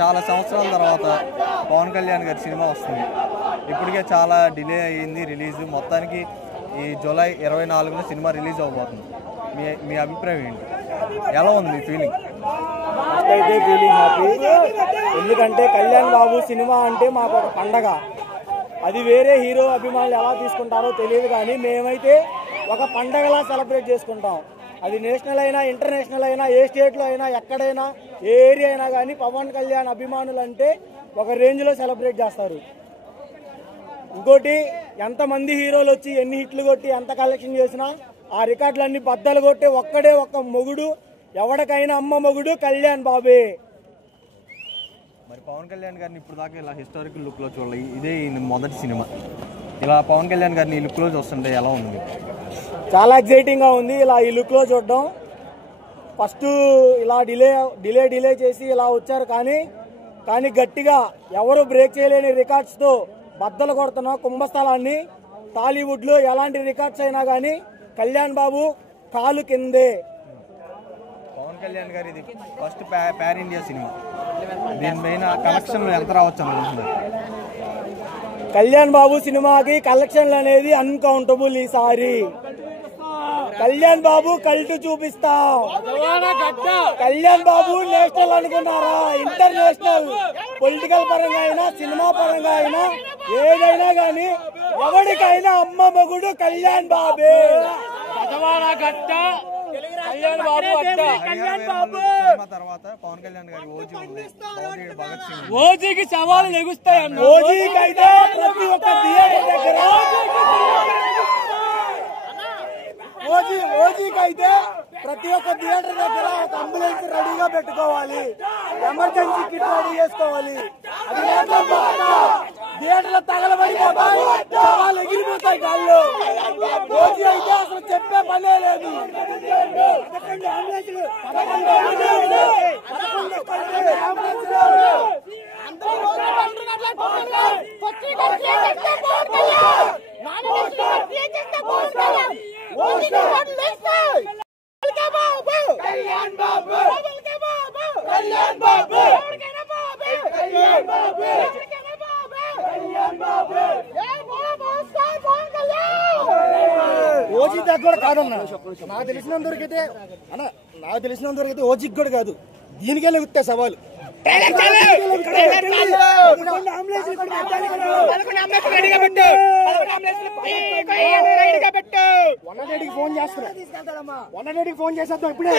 చాలా సంవత్సరాల తర్వాత పవన్ కళ్యాణ్ గారి సినిమా వస్తుంది. ఇప్పటికే చాలా డిలే అయ్యింది రిలీజ్. మొత్తానికి ఈ జూలై 24న సినిమా రిలీజ్ అవ్వబోతుంది. మీ అభిప్రాయం ఏంటి? ఎలా ఉంది మీ ఫీలింగ్? అయితే ఫీలింగ్ హ్యాపీ. ఎందుకంటే కళ్యాణ్ బాబు సినిమా అంటే మాకు ఒక పండగ. అది వేరే హీరో అభిమానులు ఎలా తీసుకుంటారో తెలియదు, కానీ మేమైతే ఒక పండగలా సెలబ్రేట్ చేసుకుంటాం. అది నేషనల్ అయినా ఇంటర్నేషనల్ అయినా ఏ స్టేట్లో అయినా ఎక్కడైనా ఏ ఏరియా అయినా కానీ పవన్ కళ్యాణ్ అభిమానులు అంటే ఒక రేంజ్లో సెలబ్రేట్ చేస్తారు. ఇంకోటి, ఎంతమంది హీరోలు వచ్చి ఎన్ని హిట్లు కొట్టి ఎంత కలెక్షన్ చేసినా ఆ రికార్డులన్నీ బద్దలు కొట్టి ఒక్కడే ఒక్క మొగుడు, ఎవరికైనా అమ్మ మొగుడు కళ్యాణ్ బాబే. మరి పవన్ కళ్యాణ్ గారిని ఇప్పుడు దాకా ఇలా హిస్టారికల్ లుక్లో చూడాలి. ఇదే మొదటి సినిమా. ఇలా పవన్ కళ్యాణ్ గారిని ఈ లుక్లో చూస్తుంటే ఎలా ఉంది? చాలా ఎగ్జైటింగ్గా ఉంది ఇలా ఈ లుక్లో చూడడం. ఫస్ట్ ఇలా డిలే చేసి ఇలా వచ్చారు, కానీ గట్టిగా ఎవరు బ్రేక్ చేయలేని రికార్డ్స్తో బద్దలు కొడుతున్న కుంభస్థలాన్ని. టాలీవుడ్లో ఎలాంటి రికార్డ్స్ అయినా కానీ కళ్యాణ్ బాబు కాలు కిందే. పవన్ కళ్యాణ్ గారు ఇది ఫస్ట్ పాన్ ఇండియా సినిమా. దీనిపైన కలెక్షన్లు ఎంత రావచ్చు అనుకుంటున్నారు? కళ్యాణ్ బాబు సినిమాకి కలెక్షన్లు అనేది అన్కౌంటబుల్. ఈసారి కళ్యాణ్ బాబు కల్టు చూపిస్తాం. కళ్యాణ్ బాబు నేషనల్ అనుకున్నారా? ఇంటర్నేషనల్. పొలిటికల్ పరంగా అయినా సినిమా పరంగా అయినా ఏదైనా గానీ ఎవరికైనా అమ్మ మొగుడు కళ్యాణ్ బాబే. కళ్యాణ్ బాబు తర్వాత పవన్ కళ్యాణ్ గారి ఓజీకి సవాలు లెగుస్తాయన్న. ఓజీకైతే ప్రతి ఒక్క థియేటర్ దగ్గర ఓజీకైతే ప్రతి ఒక్క థియేటర్ దగ్గర ఒక అంబులెన్స్ రెడీగా పెట్టుకోవాలి. ఎమర్జెన్సీ కిట్ రెడీ చేసుకోవాలి. అది థియేటర్లో తగలబడిపోతాయి, సవాలు ఎగిరిపోతాయి గాల్లో. ఓజీ అయితే అసలు చెప్పే పనే లేదు. ఓజీ దగ్గర కూడా కాదన్న. నాకు తెలిసినంతవరకైతే ఓజీకి కూడా కాదు, దీనికే లెగుతాయి సవాలు. ఫోన్ చేసేద్దాం ఇప్పుడే.